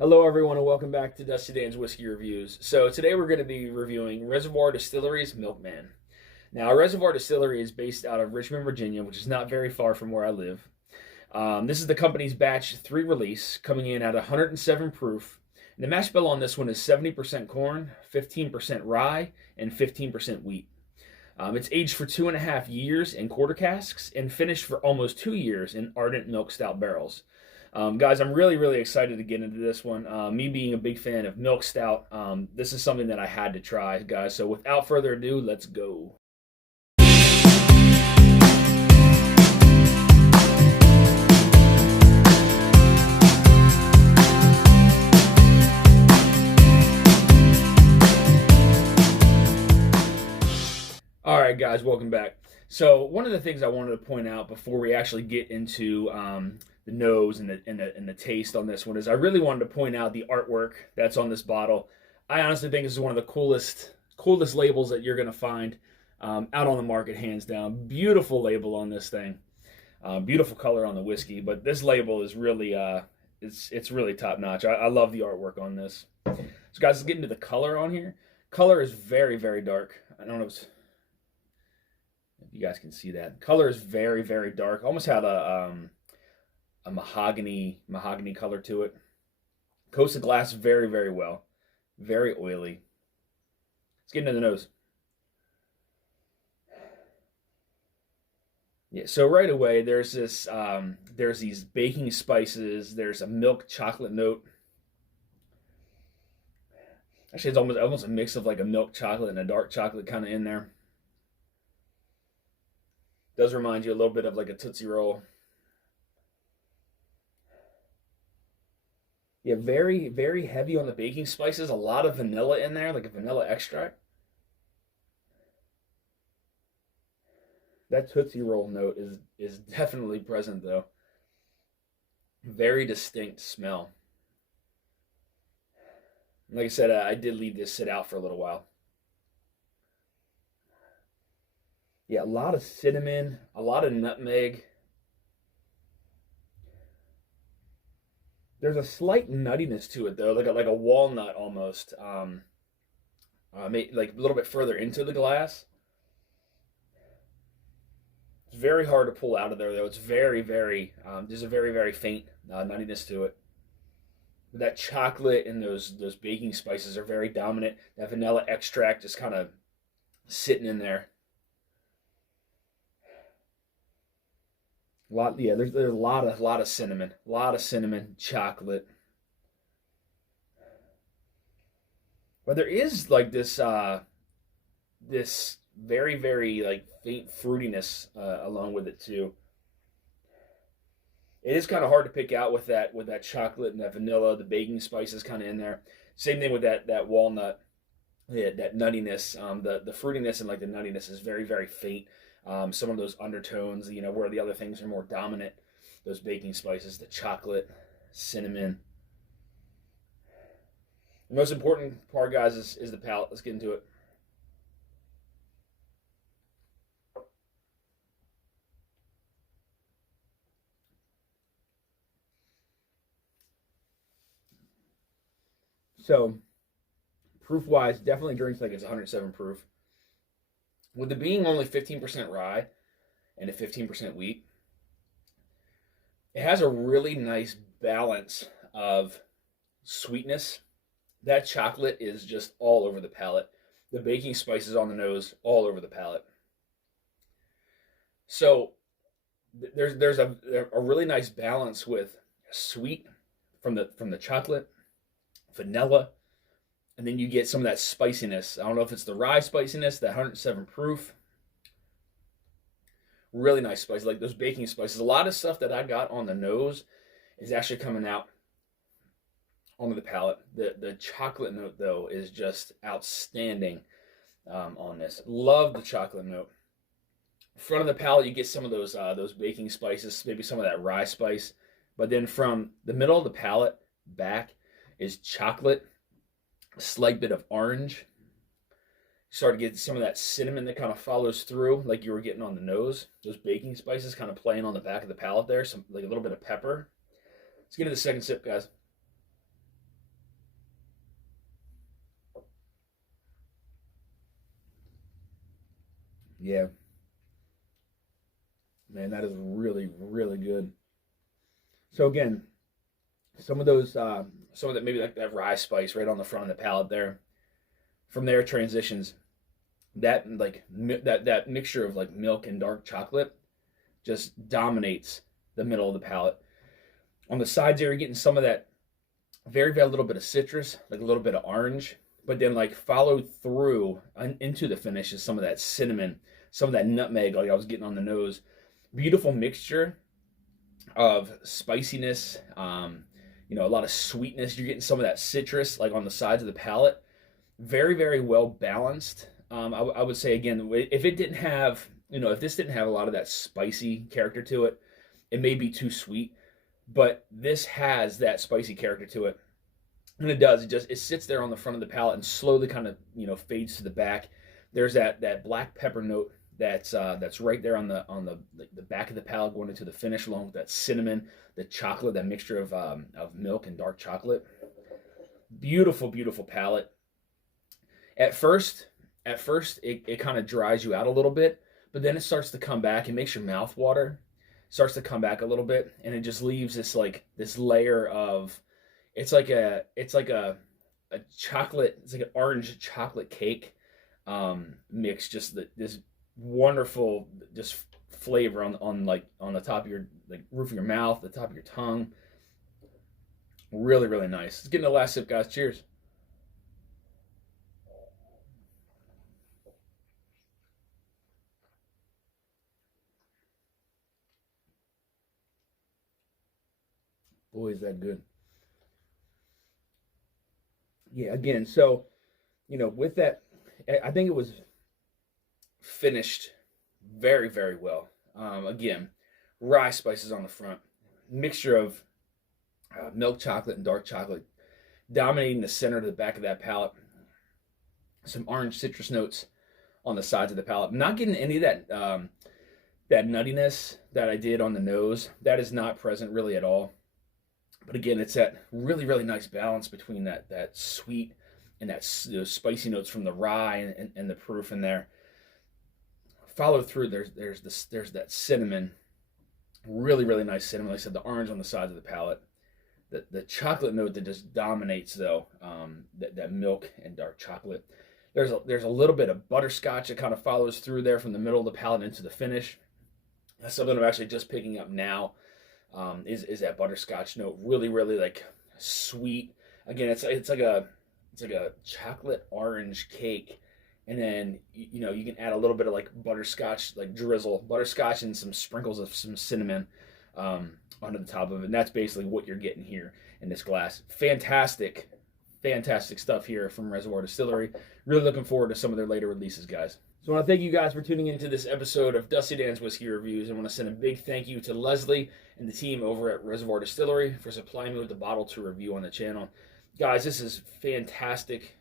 Hello, everyone, and welcome back to Dusty Dan's Whiskey Reviews. So today we're going to be reviewing Reservoir Distillery's Milkman. Now, Reservoir Distillery is based out of Richmond, Virginia, which is not very far from where I live. This is the company's batch 3 release, coming in at 107 proof. And the mash bill on this one is 70% corn, 15% rye, and 15% wheat. It's aged for 2.5 years in quarter casks and finished for almost 2 years in Ardent milk stout barrels. Guys, I'm really excited to get into this one. Me being a big fan of milk stout, this is something that I had to try, guys. So without further ado, let's go. All right, guys, welcome back. So one of the things I wanted to point out before we actually get into the nose and the taste on this one is I really wanted to point out the artwork that's on this bottle. I honestly think this is one of the coolest labels that you're gonna find out on the market, hands down. Beautiful label on this thing, beautiful color on the whiskey, but this label is really it's really top notch. I love the artwork on this. So guys, let's get into the color on here. Color is very dark. I don't know if you guys can see that. Color is very dark. Almost had a mahogany color to it. Coats the glass very well. Very oily. Let's get into the nose. Yeah, so right away there's this there's these baking spices, there's a milk chocolate note. Actually, it's almost a mix of like a milk chocolate and a dark chocolate kind of in there. Does remind you a little bit of like a Tootsie Roll. Yeah, very heavy on the baking spices. A lot of vanilla in there, like a vanilla extract. That Tootsie Roll note is definitely present though. Very distinct smell. Like I said, I did leave this sit out for a little while. Yeah, a lot of cinnamon, a lot of nutmeg. There's a slight nuttiness to it though, like a walnut almost. Like a little bit further into the glass. It's very hard to pull out of there though. It's very there's a very faint nuttiness to it. But that chocolate and those baking spices are very dominant. That vanilla extract just kind of sitting in there. There's a lot of cinnamon, chocolate. But there is like this very like faint fruitiness along with it too. It is kind of hard to pick out with that chocolate and that vanilla, the baking spices kind of in there. Same thing with that walnut, yeah, that nuttiness. The fruitiness and like the nuttiness is very faint. Some of those undertones, where the other things are more dominant, those baking spices, the chocolate, cinnamon. The most important part, guys, is the palate. Let's get into it. So, proof-wise, definitely drinks like it's 107 proof. With it being only 15% rye and a 15% wheat, it has a really nice balance of sweetness. That chocolate is just all over the palate. The baking spices on the nose, all over the palate. So there's a really nice balance with sweet from the chocolate, vanilla, and then you get some of that spiciness. I don't know if it's the rye spiciness, that 107 proof. Really nice spice, like those baking spices. A lot of stuff that I got on the nose is actually coming out onto the palate. The chocolate note, though, is just outstanding on this. Love the chocolate note. Front of the palate, you get some of those baking spices, maybe some of that rye spice. But then from the middle of the palate back is chocolate, a slight bit of orange. You start to get some of that cinnamon that kind of follows through, like you were getting on the nose. Those baking spices kind of playing on the back of the palate there, some like a little bit of pepper. Let's get into the second sip, guys. Yeah. Man, that is really, really good. So again, some of those, some of that maybe like that rye spice right on the front of the palate there. From there transitions that like that mixture of like milk and dark chocolate just dominates the middle of the palate. On the sides there, you're getting some of that very, very little bit of citrus, like a little bit of orange, but then like followed through into the finish is some of that cinnamon, some of that nutmeg, like I was getting on the nose. Beautiful mixture of spiciness, a lot of sweetness. You're getting some of that citrus, like on the sides of the palate. Very, very well balanced. I would say again, if it didn't have, if this didn't have a lot of that spicy character to it, it may be too sweet. But this has that spicy character to it, and it does. It sits there on the front of the palate and slowly kind of fades to the back. There's that black pepper note that's right there on the back of the palate going into the finish, along with that cinnamon, the chocolate, that mixture of milk and dark chocolate. Beautiful, beautiful palate. At first it kind of dries you out a little bit, but then it starts to come back. It makes your mouth water. Starts to come back a little bit, and it just leaves this layer of it's like a chocolate, it's like an orange chocolate cake mix, just this wonderful just flavor on the top of your roof of your mouth, the top of your tongue. Really, really nice. Let's get into the last sip, guys. Cheers. Boy, is that good. Yeah, again, so, with that, I think it was finished very, very well. Again, rye spices on the front, mixture of milk chocolate and dark chocolate, dominating the center to the back of that palate. Some orange citrus notes on the sides of the palate. I'm not getting any of that nuttiness that I did on the nose. That is not present really at all. But again, it's that really, really nice balance between that sweet and those spicy notes from the rye and the proof in there. Follow through. There's that cinnamon, really, really nice cinnamon. Like I said, the orange on the sides of the palate. The chocolate note that just dominates though, that milk and dark chocolate. There's a little bit of butterscotch that kind of follows through there from the middle of the palate into the finish. That's something I'm actually just picking up now. Is that butterscotch note, really, really like sweet. Again, it's like a chocolate orange cake, and then you can add a little bit of like butterscotch, like drizzle butterscotch and some sprinkles of some cinnamon onto the top of it. And that's basically what you're getting here in this glass. Fantastic stuff here from Reservoir Distillery. Really looking forward to some of their later releases, guys. So I want to thank you guys for tuning into this episode of Dusty Dan's Whiskey Reviews. I want to send a big thank you to Leslie and the team over at Reservoir Distillery for supplying me with the bottle to review on the channel. Guys, this is fantastic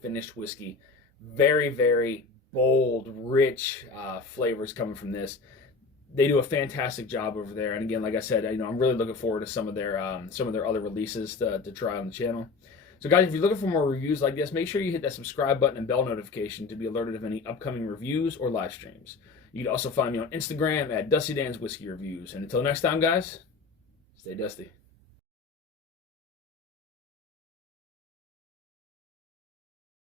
finished whiskey. Very, very bold, rich flavors coming from this. They do a fantastic job over there. And again, like I said, I'm really looking forward to some of their other releases to try on the channel. So guys, if you're looking for more reviews like this, make sure you hit that subscribe button and bell notification to be alerted of any upcoming reviews or live streams. You can also find me on Instagram at Dusty Dan's Whiskey Reviews. And until next time, guys, stay dusty.